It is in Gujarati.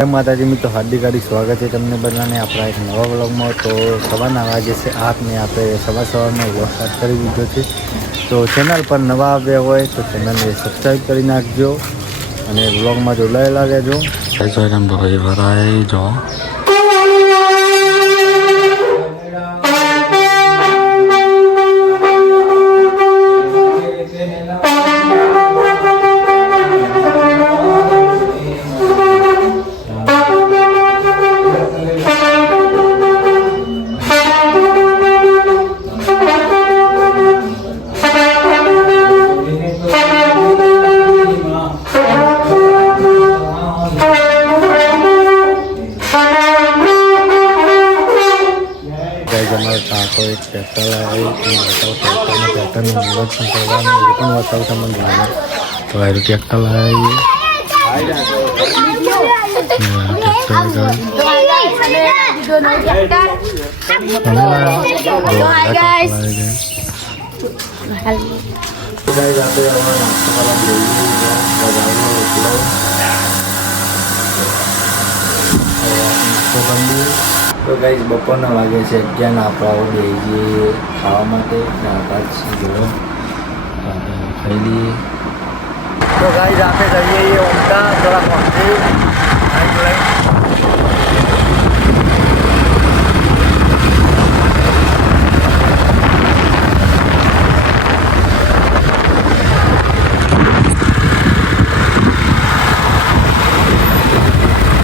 જય માતાજી મિત્રો, હાર્દિક સ્વાગત છે તમને બધાને આપણા એક નવા વ્લોગમાં। તો સવારના વાગે છે 8 ને આપણે સવારમાં વ્લોગ સ્ટાર્ટ કરી દીધો છે। તો ચેનલ પર નવા આવ્યા હોય તો ચેનલને સબસ્ક્રાઈબ કરી નાખજો અને વ્લોગમાં જોડાયેલા રહેજો। ભાઈ ભરાય જો તો એક ટ્રેક્ટર આવે ટ્રેક્ટરનું નિરીક્ષણ કરવાનું એ પણ બતાવશે મને જોવાનું। તો આ ટ્રેક્ટર લાવીએ તો ગાઈસ બપોરના વાગે છે 11 ને આપણે બેસીએ ખાવા માટે જોડો ખાઈ લઈએ। તો ગાઈસ આપણે જઈએ ઊંઘતા થોડા પહોંચી